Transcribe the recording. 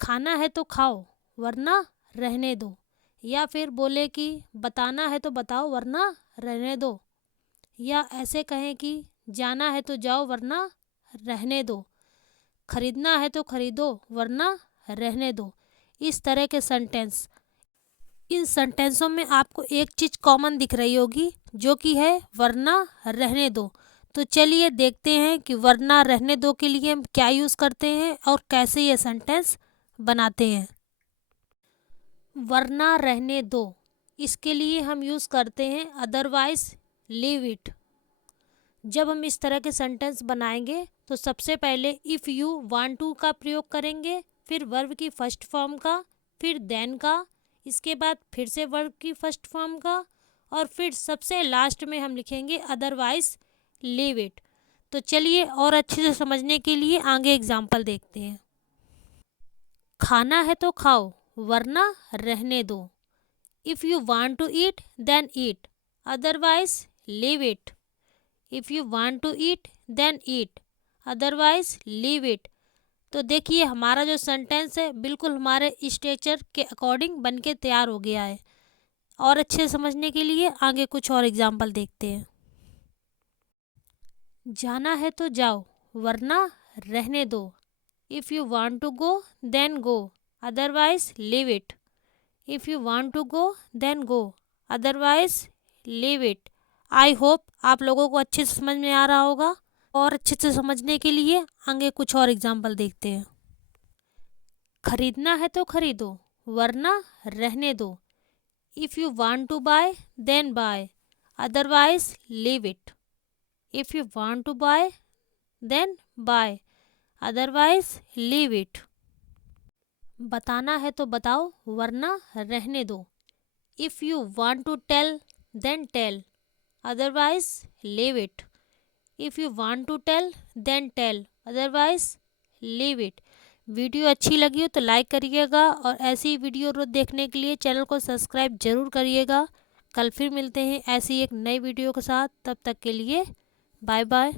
खाना है तो खाओ वरना रहने दो, या फिर बोले कि बताना है तो बताओ वरना रहने दो, या ऐसे कहें कि जाना है तो जाओ वरना रहने दो, खरीदना है तो खरीदो वरना रहने दो। इस तरह के सेंटेंस, इन सेंटेंसों में आपको एक चीज़ कॉमन दिख रही होगी जो कि है वरना रहने दो। तो चलिए देखते हैं कि वरना रहने दो के लिए हम क्या यूज़ करते हैं और कैसे ये सेंटेंस बनाते हैं। वरना रहने दो, इसके लिए हम यूज़ करते हैं अदरवाइज लीव इट। जब हम इस तरह के सेंटेंस बनाएंगे तो सबसे पहले इफ़ यू वांट टू का प्रयोग करेंगे, फिर वर्ब की फर्स्ट फॉर्म का, फिर देन का, इसके बाद फिर से वर्ब की फर्स्ट फॉर्म का, और फिर सबसे लास्ट में हम लिखेंगे अदरवाइज लीव इट। तो चलिए और अच्छे से समझने के लिए आगे एग्जाम्पल देखते हैं। खाना है तो खाओ वरना रहने दो। If you want to eat then eat, otherwise leave it. If you want to eat then eat, otherwise leave it. तो देखिए हमारा जो सेंटेंस है बिल्कुल हमारे स्ट्रक्चर के अकॉर्डिंग बन के तैयार हो गया है। और अच्छे से समझने के लिए आगे कुछ और एग्जाम्पल देखते हैं। जाना है तो जाओ वरना रहने दो। If you want to go then go, otherwise leave it. If you want to go then go, otherwise leave it. I hope आप लोगों को अच्छे से समझ में आ रहा होगा। और अच्छे से समझने के लिए आगे कुछ और एग्जाम्पल देखते हैं। खरीदना है तो खरीदो वरना रहने दो। If you want to buy then buy, otherwise leave it. If you want to buy then buy, otherwise leave it. बताना है तो बताओ वरना रहने दो। If you want to tell then tell, otherwise leave it. If you want to tell then tell, otherwise leave it. Video अच्छी लगी हो तो लाइक करिएगा और ऐसी वीडियो रोज देखने के लिए चैनल को सब्सक्राइब जरूर करिएगा। कल फिर मिलते हैं ऐसी एक नई वीडियो के साथ, तब तक के लिए बाय बाय।